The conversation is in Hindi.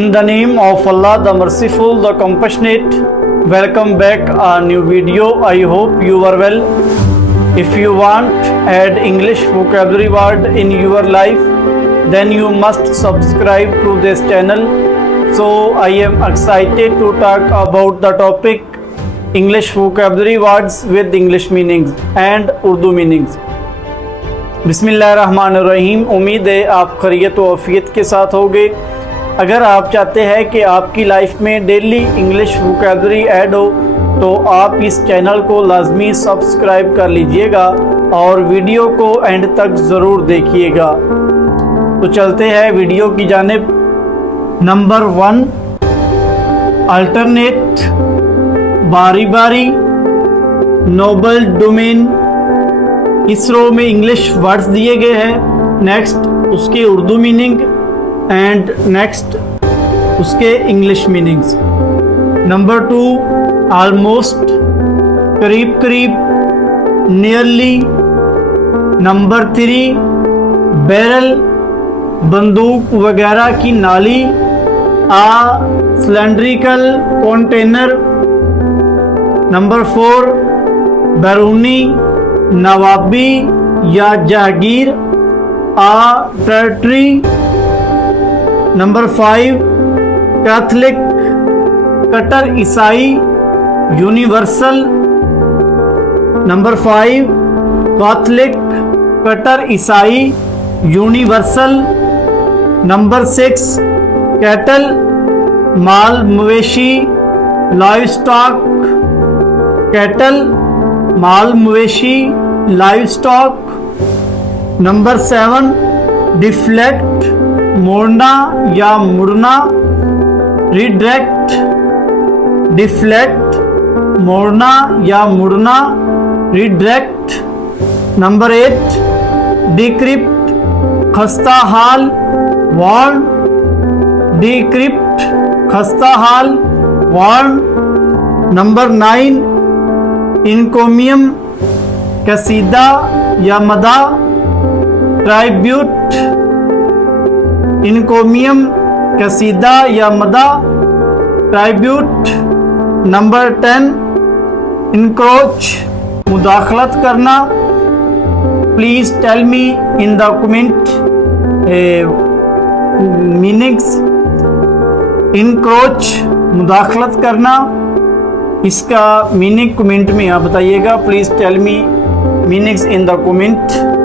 In the name of Allah, the Merciful, the Compassionate, welcome back a new video. I hope you are well. If you want add English vocabulary word in your life, then you must subscribe to this channel. So I am excited to talk about the topic English vocabulary words with English meanings and Urdu meanings. बिस्मिल्लाहिर्रहमानिर्रहीम। उम्मीद है आप खैरियत व आफियत के साथ होंगे। अगर आप चाहते हैं कि आपकी लाइफ में डेली इंग्लिश वोकैबुलरी ऐड हो तो आप इस चैनल को लाजमी सब्सक्राइब कर लीजिएगा और वीडियो को एंड तक ज़रूर देखिएगा। तो चलते हैं वीडियो की जानिब। नंबर 1, अल्टरनेट, बारी बारी, नोबल डोमेन। इस रो में इंग्लिश वर्ड्स दिए गए हैं, नेक्स्ट उसके उर्दू मीनिंग एंड नेक्स्ट उसके इंग्लिश मीनिंग्स। नंबर 2, ऑलमोस्ट, करीब करीब, नियरली। नंबर 3, बैरल, बंदूक वगैरह की नाली। Cylindrical container. नंबर 4, बैरूनी, नवाबी या जहागीर। टेरिटरी। नंबर 5, कैथलिक, कट्टर ईसाई, यूनिवर्सल। नंबर 5, कैथलिक, कट्टर ईसाई, यूनिवर्सल। नंबर 6, कैटल, माल मवेशी, लाइव स्टॉक। कैटल, माल मवेशी, लाइव स्टॉक। नंबर 7, डिफ्लेक्ट, मोड़ना या मुड़ना, रिडायरेक्ट। डिफ्लेक्ट, मोड़ना या मुड़ना, रिडायरेक्ट। नंबर 8, डिक्रिप्ट, खस्ता हाल, वार्न। डिक्रिप्ट, खस्ता हाल, वार्न। नंबर 9, इनकोमियम, कसीदा या मदा, ट्राइब्यूट। इनकोमियम, कसीदा या मदा, ट्राइब्यूट। नंबर 10, इनक्रोच, मुदाखलत करना। Please tell me in the comment meanings. Encroach, मुदाखलत करना, इसका मीनिंग कमेंट में आप बताइएगा। Please tell me meanings in the comment.